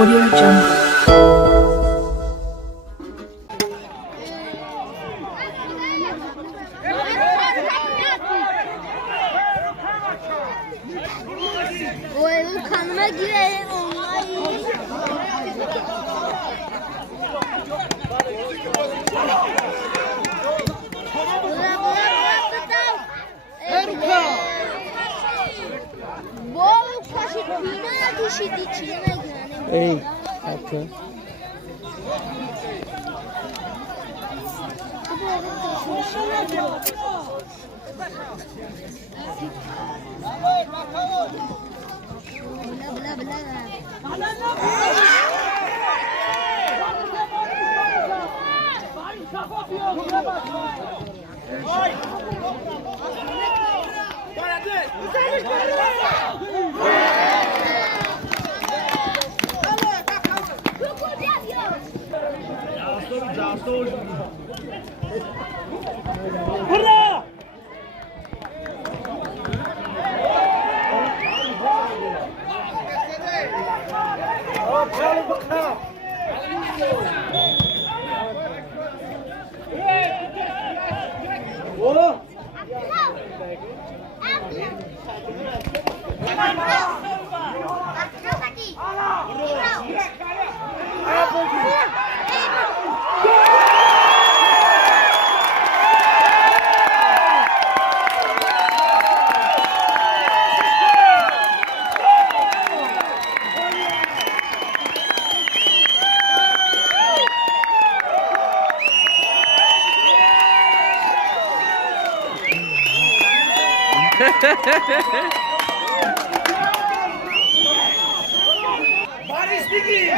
Audio Jungle. O evin kanına girelim onlar iyi. Bol kaşıklığına düşürdü içine yani. Ey, hatta. Bla bla bla. Hurra! Barış Bigi!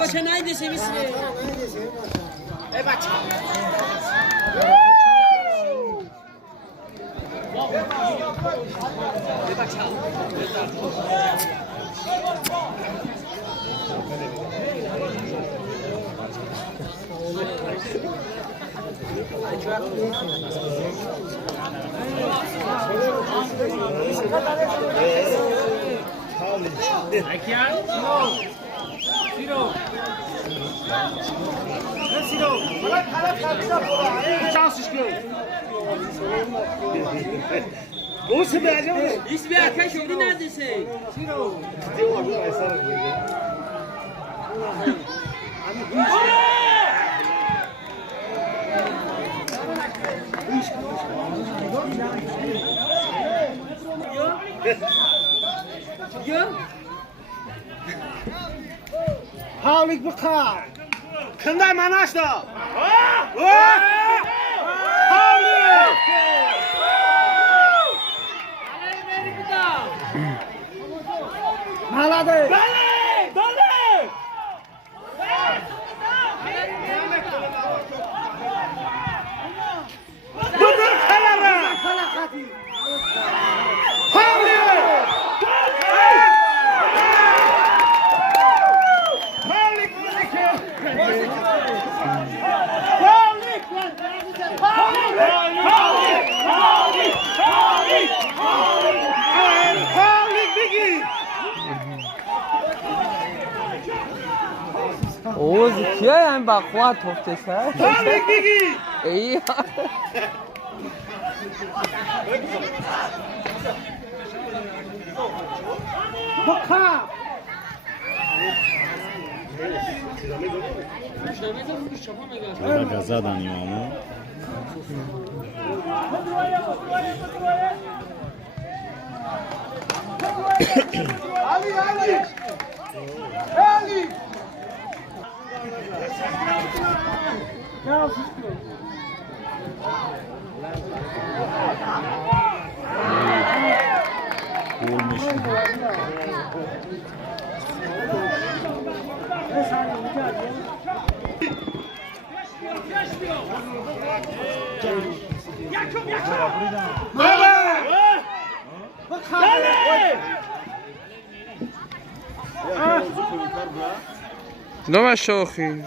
Başa neydi sevisli? Evet. İsmi arkadaş oldu neredesin? Havlik bıkar. Kınday manaşta. Havlik. Malade. Dale! Dale! Budur kalara. Havlik. Havlik bırakıyor. Havlik Bigi. Oğuz ikiye yani bak kuat toftesa. Havlik Bigi. İyi. Bıkar. Burada gaza danıyor ama. Ali Ali. Ali. Olmuş. نما شوخی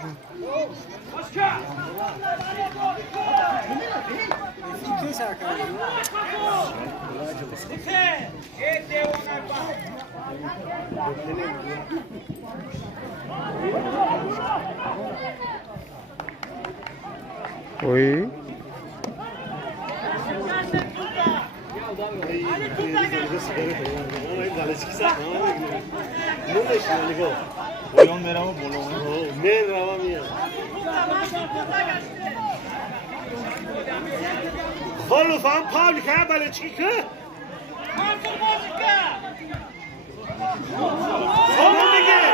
Oy. Boyon ver ama bolon. Ne ravam ya. خالو فهم پاول که بله چی که خالو دیگه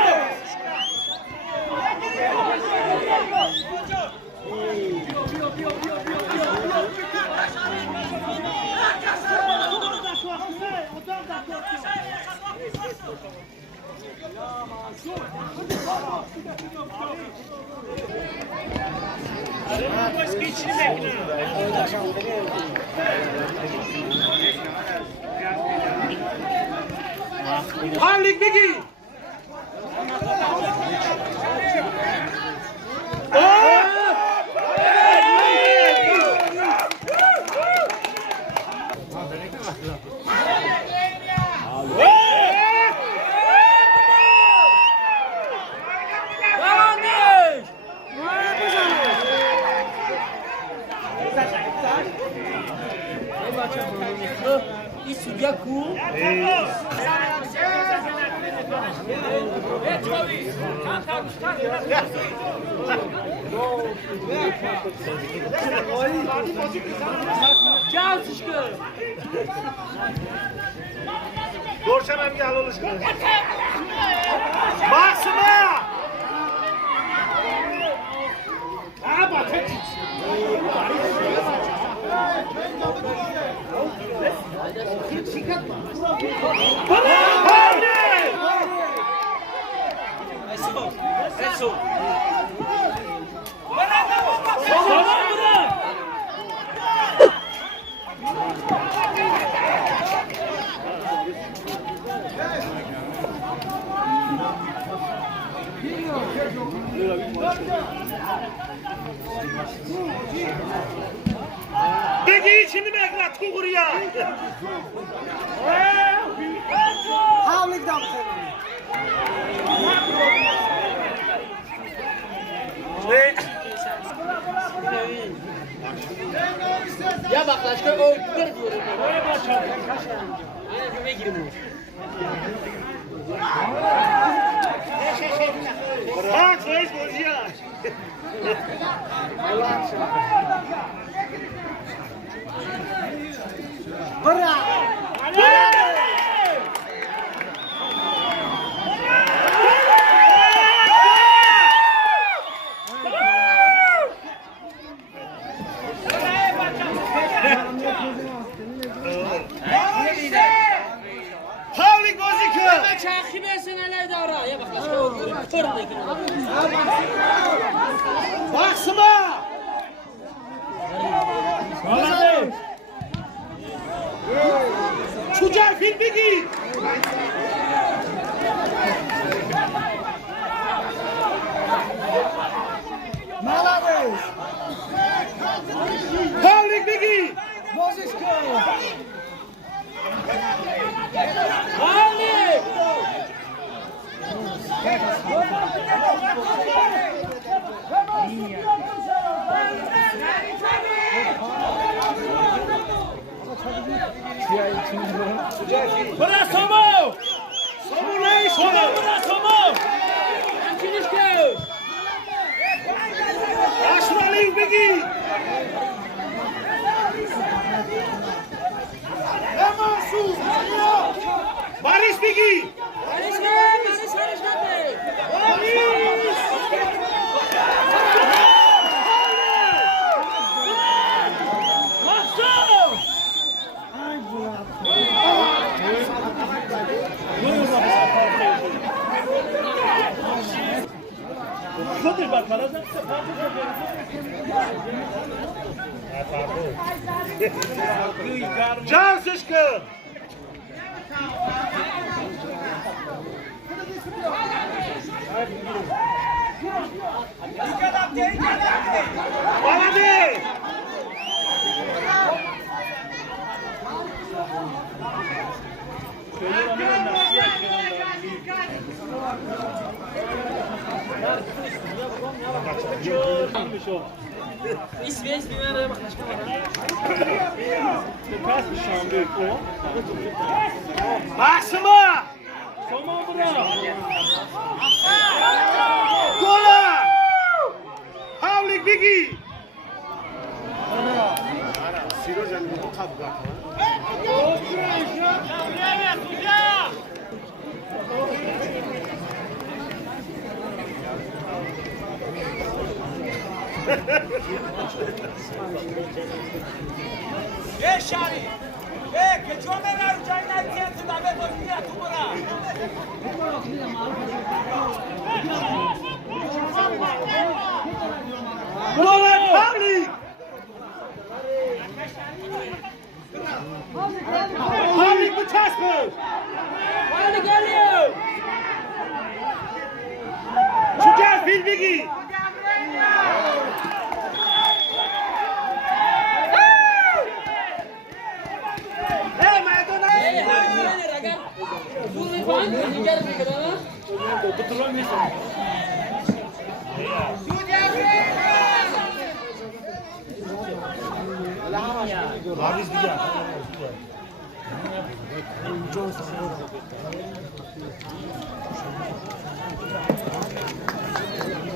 Harlik begi. Dorşan amca alılış kılın. Maxima! Ha bak. Begi içini bekle tuğurya. Havlik da Ya bak başka o yukarı diyorum. Oraya başla. Aynen göme girin. Ha, söz bozuyor. Bırak! Bırak! Havlik bozukı! Çakı versin hele davra. Ya bak başka o torundaki. Maxima! Çucar fil begi! Malades! Havlik begi! Mozisko! Havlik! Bırak Somo! Somo ne iş? Somo bırak Somo! Ançilişke! Aşralıyım begi! Emansuz! Barış begi! جمعش کن آمده اسمی من بخش Maxima! Somon bura! Gola! Havlik Bigi! Shari! Che giocano già in azienda da me per via tu ora! Gola Havlik! Havlik bu tasma! Hadi geliyor. Çıkar Fil Bigi!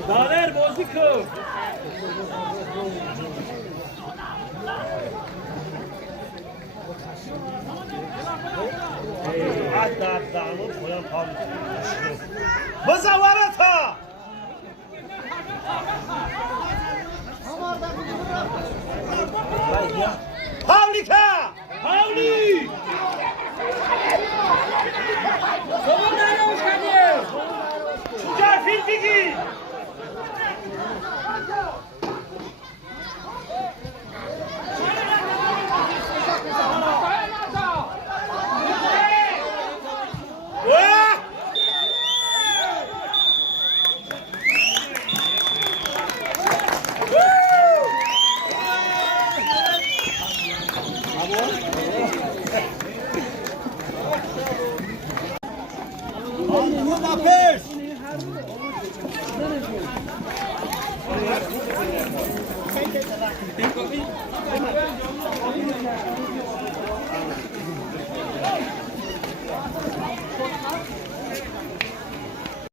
Daner bozdu kız. Hatta dağılıp koyan Havlik. Mızavarata! Havlika! Havli! Somon nereye hoş geldin? Çıkar Fil Bigi!